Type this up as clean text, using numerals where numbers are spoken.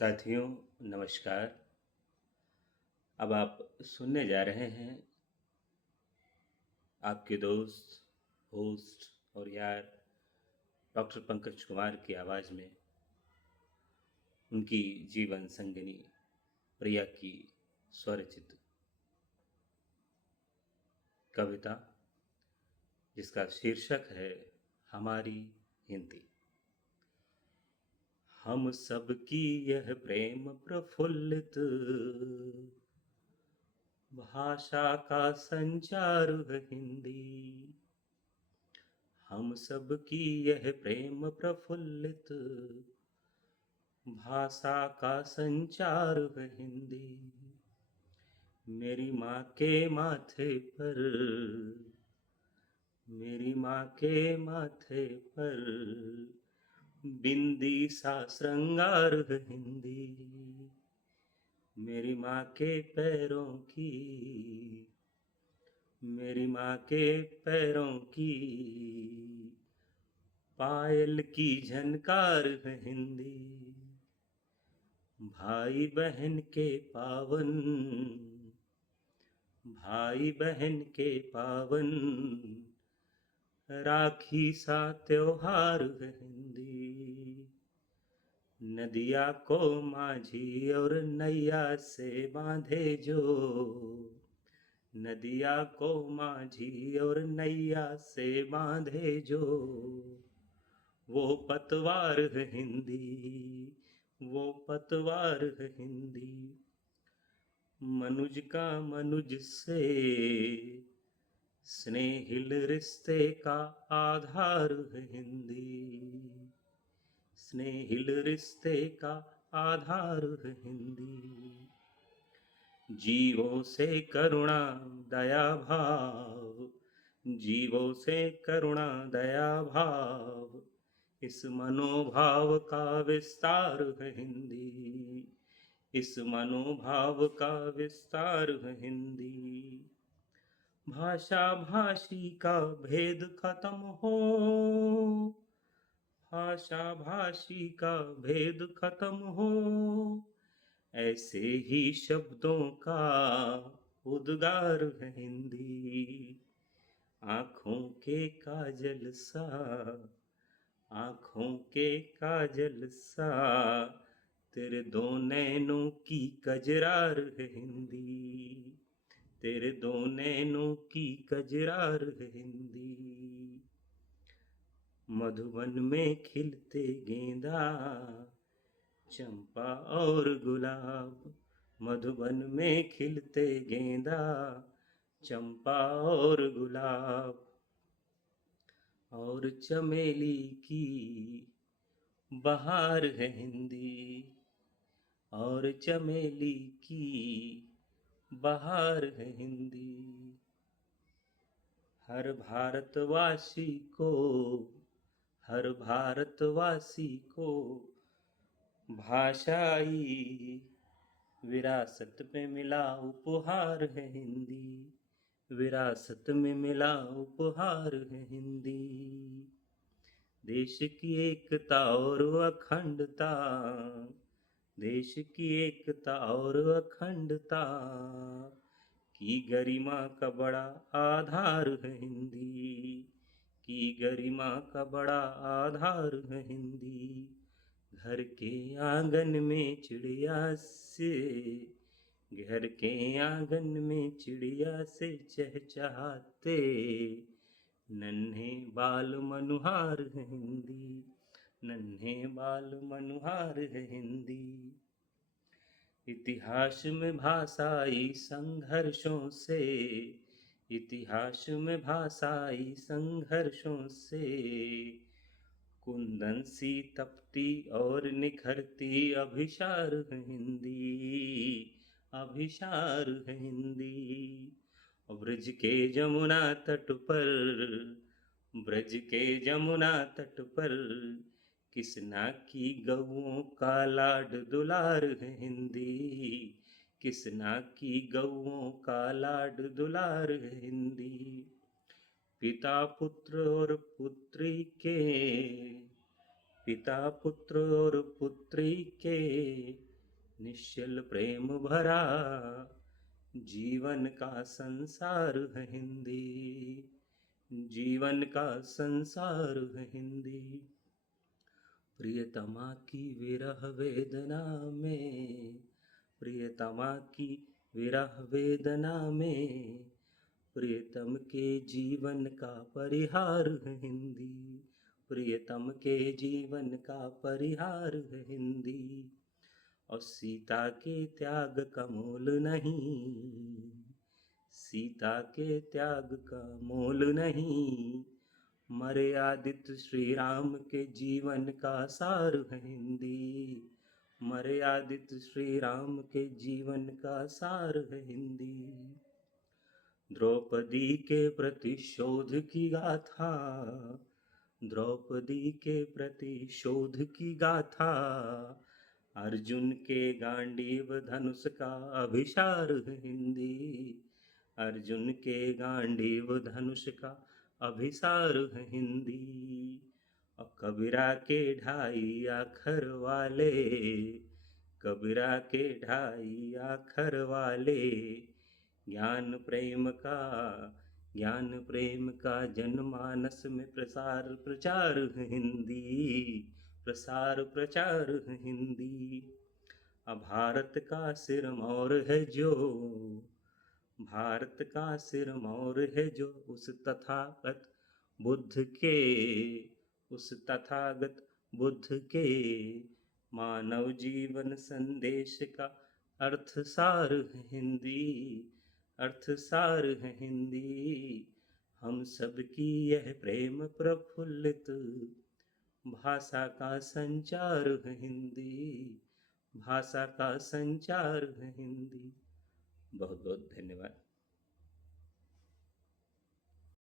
साथियों, नमस्कार। अब आप सुनने जा रहे हैं आपके दोस्त, होस्ट और यार डॉक्टर पंकज कुमार की आवाज़ में उनकी जीवन संगिनी प्रिया की स्वरचित कविता, जिसका शीर्षक है हमारी हिंदी। हम सब की यह प्रेम प्रफुल्लित भाषा का संचार है हिंदी। हम सब की यह प्रेम प्रफुल्लित भाषा का संचार है हिंदी। मेरी माँ के माथे पर, मेरी माँ के माथे पर बिंदी सा श्रृंगार है हिंदी। मेरी माँ के पैरों की, मेरी माँ के पैरों की पायल की झनकार है हिंदी। भाई बहन के पावन, भाई बहन के पावन राखी सा त्योहार है हिंदी। नदिया को माझी और नैया से बांधे जो, नदिया को माझी और नैया से बांधे जो, वो पतवार है हिंदी, वो पतवार है हिंदी। मनुज का मनुज से स्नेहिल रिश्ते का आधार है हिंदी। स्नेहिल रिश्ते का आधार है हिंदी। जीवों से करुणा दया भाव, जीवों से करुणा दया भाव, इस मनोभाव का विस्तार है हिंदी। इस मनोभाव का विस्तार है हिंदी। भाषा भाषी का भेद खत्म हो, भाषा भाषी का भेद खत्म हो, ऐसे ही शब्दों का उद्गार है हिंदी। आँखों के काजल सा, आँखों के काजल सा तेरे दो नैनों की कजरार है हिंदी। तेरे दो नैनों की कजरार है हिंदी। मधुबन में खिलते गेंदा, चंपा और गुलाब, मधुबन में खिलते गेंदा, चंपा और गुलाब, और चमेली की बहार है हिंदी, और चमेली की बहार है हिंदी। हर भारतवासी को, हर भारतवासी को भाषाई विरासत में मिला उपहार है हिंदी। विरासत में मिला उपहार है हिंदी। देश की एकता और अखंडता, देश की एकता और अखंडता की गरिमा का बड़ा आधार है हिंदी। की गरिमा का बड़ा आधार है हिंदी। घर के आंगन में चिड़िया से, घर के आंगन में चिड़िया से चहचहाते नन्हे बाल मनुहार है हिंदी। नन्हे बाल मनुहार है हिंदी। इतिहास में भाषाई संघर्षों से, इतिहास में भाषाई संघर्षों से कुंदन सी तपती और निखरती अभिसार है हिंदी। अभिसार है हिंदी। ब्रज के जमुना तट पर, ब्रज के जमुना तट पर किसना की गौओं का लाड दुलार है हिंदी। किसना की गौओं का लाड दुलार है हिंदी। पिता पुत्र और पुत्री के, पिता पुत्र और पुत्री के निश्चल प्रेम भरा जीवन का संसार है हिंदी, जीवन का संसार है हिंदी। प्रियतमा की विरह वेदना में, प्रियतमा की विरह वेदना में, प्रियतम के जीवन का परिहार है हिंदी, प्रियतम के जीवन का परिहार है हिंदी। और सीता के त्याग का मोल नहीं, सीता के त्याग का मोल नहीं, मर्यादित श्री राम के जीवन का सार है हिंदी, मर्यादित श्री राम के जीवन का सार है हिंदी। द्रौपदी के प्रतिशोध की गाथा, द्रौपदी के प्रतिशोध की गाथा, अर्जुन के गांडीव धनुष का अभिसार है हिंदी, अर्जुन के गांडीव धनुष का अभिसार है हिंदी। और कबीरा के ढाई आखर वाले, कबीरा के ढाई आखर वाले, ज्ञान प्रेम का, ज्ञान प्रेम का जनमानस में प्रसार प्रचार है हिंदी, प्रसार प्रचार है हिंदी। अब भारत का सिरमौर है जो, भारत का सिरमौर है जो उस तथागत बुद्ध के, उस तथागत बुद्ध के मानव जीवन संदेश का अर्थ सार है हिंदी, अर्थ सार है हिंदी। हम सबकी यह प्रेम प्रफुल्लित भाषा का संचार है हिंदी, भाषा का संचार है हिंदी। बहुत बहुत धन्यवाद।